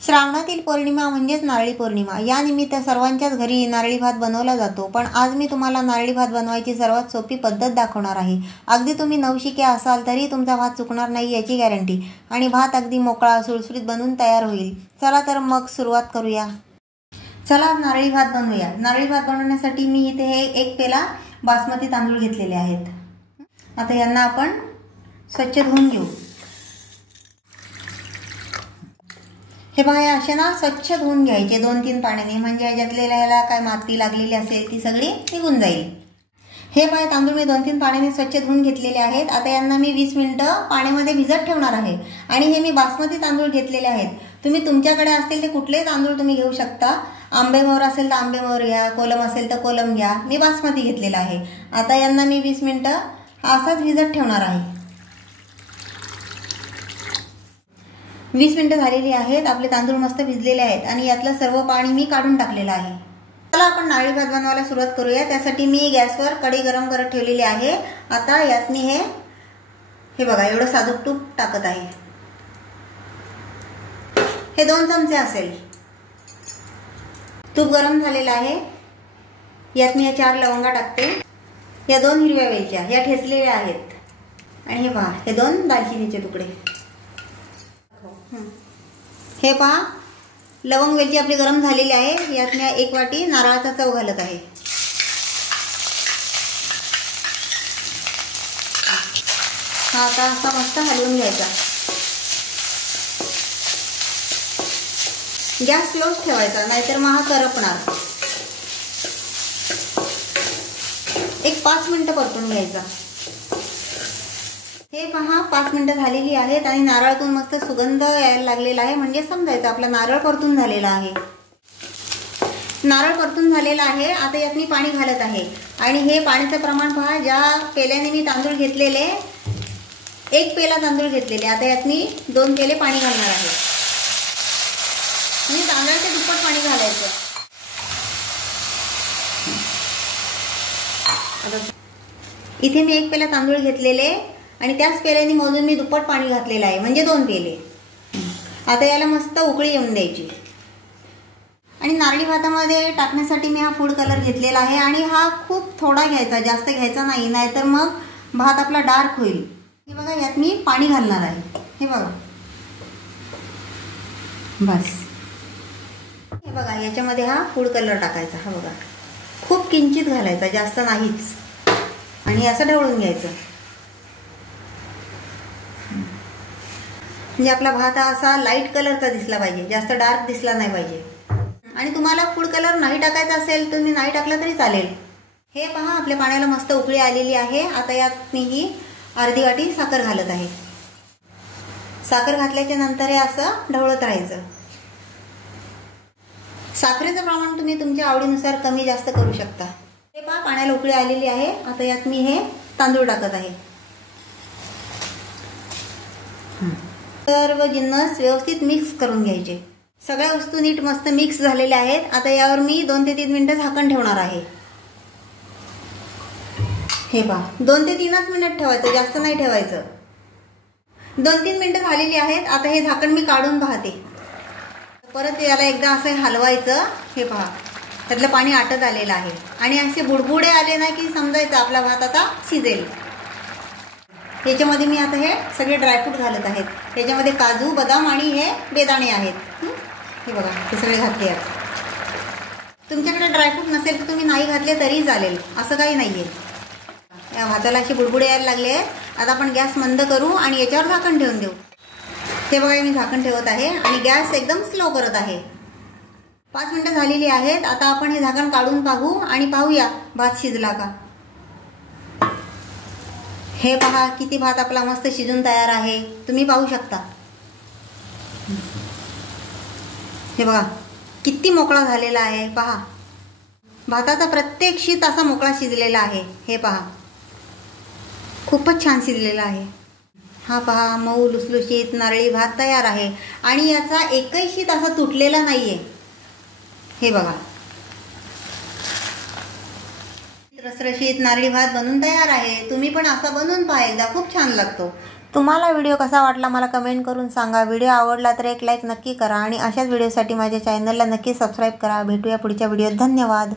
श्रावणातील पौर्णिमा म्हणजेच नारळी पौर्णिमा. या निमित्त सर्वांच्याच घरी नारळी भात बनवला जातो. पण आज मी तुम्हाला नारळी भात बनवायची सर्वात सोपी पद्धत दाखवणार आहे. अगदी तुम्ही नवशिके असाल तरी तुमचा भात चुकणार नाही याची गॅरंटी. आणि भात अगदी मोकळा सुळसुळीत बनून तयार होईल. चला तर मग सुरुवात करूया. चला नारळी भात बनवूया. नारळी भात बनवण्यासाठी मी इथे हे 1 पेला बासमती तांदूळ घेतलेले आहेत. आता यांना आपण स्वच्छ धुवून घेऊ. हे बघा, असे ना स्वच्छ धुवून घ्यायचे 2-3 पाण्याने, म्हणजे याच्यातल्या काय माती लागलेली असेल ती सगळी निघून जाईल. हे बघा, तांदूळ मी 2-3 पाण्याने स्वच्छ धुवून घेतलेले आहेत. आता यांना मी 20 मिनिटं पाण्यामध्ये भिजत ठेवणार आहे. आणि हे मी बासमती तांदूळ घेतलेले आहेत. तुम्ही तुमच्याकडे असतील ते कुठलेही तांदूळ तुम्ही घेऊ शकता. आंबेमोहर असेल तर आंबेमोहर घ्या, कोलम असेल तर कोलम घ्या. मी बासमती घेतलेला आहे. आता यांना मी 20 मिनिटं असाच भिजत ठेवणार आहे. 20 मिनिटं झालेली आहेत. आपले तांदूळ मस्त भिजलेले आहेत आणि यातलं सर्व पाणी मी काढून टाकलेलं आहे. चला आपण नारळी भात बनवायला सुरुवात करूया. त्यासाठी मी गॅसवर कढई गरम करत ठेवलेली आहे. आता यात मी हे बघा एवढं साजूक तूप टाकत आहे. हे 2 चमचे असेल. तूप गरम झालेलं आहे. यात मी 4 लवंगा टाकते. या 2 हिरव्या वेलच्या या ठेचलेल्या आहेत. आणि हे पहा, हे 2 दालचिनीचे तुकडे. हे पहा, लवंग वेलची आपली गरम झालेली आहे. यात मी 1 वाटी नारळाचा चव घालत आहे. हा आता असा मस्त हलवून घ्यायचा. गॅस स्लोच ठेवायचा, नाहीतर मग हा करपणार. 5 मिनिटं परतून घ्यायचा. हे पहा, 5 मिनिटं झालेली आहेत आणि नारळातून मस्त सुगंध यायला लागलेला आहे. म्हणजे समजायचं आपला नारळ परतून झालेला आहे. नारळ परतून झालेला आहे. आता यात मी पाणी घालत आहे. आणि हे पाण्याचं प्रमाण पहा, ज्या पेल्याने मी तांदूळ घेतलेले 1 पेला तांदूळ घेतलेले, आता यात मी 2 पेले पाणी घालणार आहे. आणि तांदळाचे दुप्पट पाणी घालायचं. इथे मी 1 पेला तांदूळ घेतलेले आणि त्याच पेल्याने मोजून मी दुप्पट पाणी घातलेलं आहे, म्हणजे 2 पेले. आता याला मस्त उकळी येऊन द्यायची. आणि नारळी भातामध्ये टाकण्यासाठी मी हा फूड कलर घेतलेला आहे. आणि हा खूप थोडा घ्यायचा, जास्त घ्यायचा नाही, नाहीतर मग भात आपला डार्क होईल. हे बघा, यात मी पाणी घालणार आहे. हे बघा, बस. हे बघा, याच्यामध्ये हा फूड कलर टाकायचा. हा बघा, खूप किंचित घालायचा, जास्त नाहीच. आणि असं ढवळून घ्यायचं. म्हणजे आपला भात हा असा लाईट कलरचा दिसला पाहिजे, जास्त डार्क दिसला नाही पाहिजे. आणि तुम्हाला फूड कलर नाही टाकायचा असेल तुम्ही नाही टाकला तरी चालेल. हे पहा, आपल्या पाण्याला मस्त उकळी आलेली आहे. आता यात मी ही अर्धी वाटी साखर घालत आहे. साखर घातल्याच्या नंतर हे असं ढवळत राहायचं. साखरेचं प्रमाण तुम्ही तुमच्या आवडीनुसार कमी जास्त करू शकता. हे पहा, पाण्याला उकळी आलेली आहे. आता यात मी हे तांदूळ टाकत आहे. सर्व जिन्नस व्यवस्थित मिक्स करून घ्यायचे. सगळ्या वस्तू नीट मस्त मिक्स झालेल्या आहेत. आता यावर मी 2 ते 3 मिनिटं झाकण ठेवणार आहे. हे पहा, 2 ते 3च मिनिट ठेवायचं, जास्त नाही ठेवायचं. 2-3 मिनिटं झालेली आहेत. आता हे झाकण मी काढून पाहते. परत याला एकदा असं हलवायचं. हे पहा, त्यातलं पाणी आटत आलेलं आहे. आणि असे बुडबुडे आले ना की समजायचं आपला भात आता शिजेल. याच्यामध्ये मी आता हे सगळे ड्रायफ्रूट घालत आहेत. याच्यामध्ये काजू, बदाम आणि हे बेदाणे आहेत. हे बघा, हे सगळे घातले आहेत. तुमच्याकडे ड्रायफ्रूट नसेल तर तुम्ही नाही घातले तरी चालेल, असं काही नाहीये. या भाताला असे बुडबुडे यायला लागले आहेत. आता आपण गॅस मंद करू आणि याच्यावर झाकण ठेवून देऊ. हे बघा, मी झाकण ठेवत आहे आणि गॅस एकदम स्लो करत आहे. 5 मिनिटं झालेली आहेत. आता आपण हे झाकण काढून पाहू आणि पाहूया भात शिजला का. हे पहा, किती भात आपला मस्त शिजून तयार आहे. तुम्ही पाहू शकता. हे बघा, किती मोकळा झालेला आहे. पहा, भाताचा प्रत्येक शीत असा मोकळा शिजलेला आहे. हे पहा, खूपच छान शिजलेला आहे. हा पहा, मऊ लुसलुशीत नारळी भात तयार आहे. आणि याचा एकही शीत असा तुटलेला नाहीये. हे बघा, रसरशीत नारळी भात बनून तयार आहे. तुम्ही पण असा बनवून पहा एकदा, खूप छान लागतो. तुम्हाला व्हिडिओ कसा वाटला मला कमेंट करून सांगा. व्हिडिओ आवडला तर एक लाईक नक्की करा आणि अशाच व्हिडिओसाठी माझ्या चॅनलला नक्की सबस्क्राईब करा. भेटूया पुढच्या व्हिडिओत. धन्यवाद.